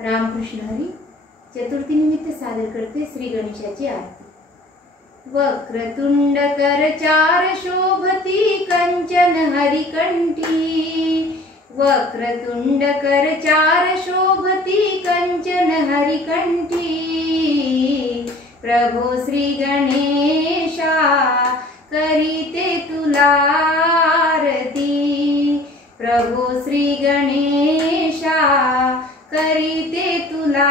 रामकृष्ण हरी. चतुर्थी निमित्त सादर करते श्री गणेशाची आरती. वक्रतुंड करचार शोभती कंचन हरिकंठी. वक्रतुंड करचार शोभती कंचन हरिकंठी. प्रभो श्री गणेशा करीते तुला आरती. प्रभो श्री गणेशा करीते तुला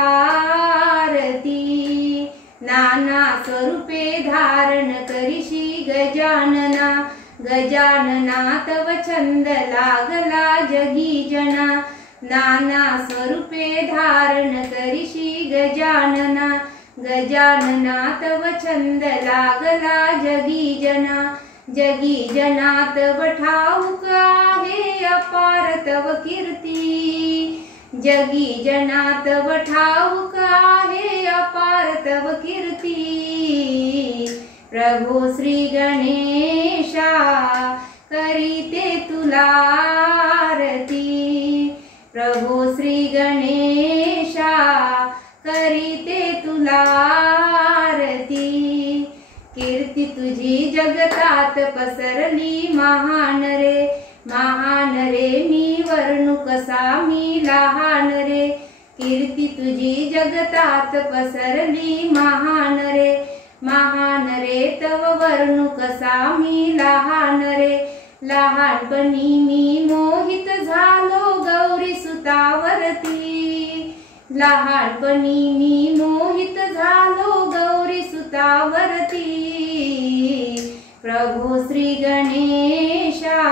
आरती. नाना स्वरूपे धारण करिशी गजानना. गजानना तव छंद लागला जगी जना. नाना स्वरूपे धारण करिशी गजानना. गजानना तव छंद लागला जगी जना. जगी जना तव ठाऊक आहे अपार तव कीर्ती. जगी जना तव ठाऊक आहे अपार तव कीर्ती. प्रभो श्री गणेशा करीते तुला आरती. प्रभो श्री गणेशा करीते तुला आरती. कीर्ती तुझी जगतात पसरली महान रे. महान रे मी वर्णू कसा मी लहान रे. कीर्ती तुझी जगतात पसरली महान रे. महान रे तव वर्णू कसा मी लहान रे. लहानपणी मी मोहित झालो गौरी सुतावरती. लहानपणी मी मोहित झालो गौरी सुतावरती. प्रभो श्री गणेशा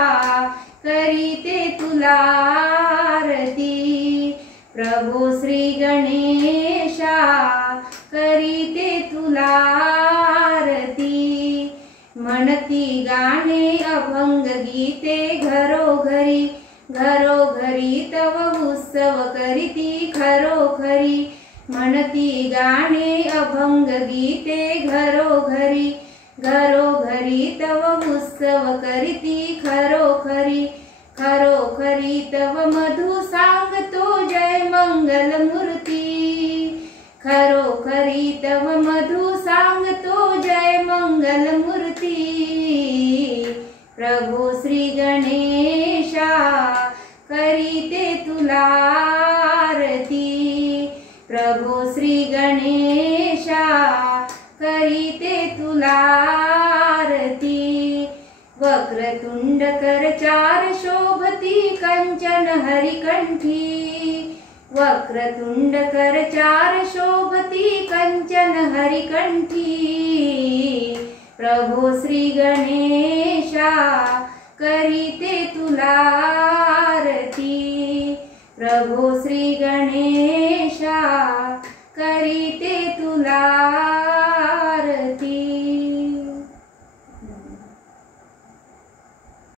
करीते तुला आरती. प्रभो श्री गणेशा करीते तुला आरती. म्हणती गाणे अभंग गीते घरोघरी. घरोघरी तव उत्सव करीती खरोखरी. म्हणती गाणे अभंग गीते घरोघरी. घरोघरी तव उत्सव करीती खरोखरी. खरोखरी तव मधु सांगतो जय मंगल मूर्ती. खरोखरी तव मधु सांगतो जय मंगल मूर्ती. प्रभो श्री गणेशा करीते तुला आरती. प्रभो श्री गणेशा करीते तुला आरती. वक्रतुंड करचार शोभती कंचन हरिकंठी. वक्रतुंड करचार शोभती कंचन हरिकंठी. प्रभो श्री गणेशा करीते तुला आरती. प्रभो श्री गणेशा करीते तुला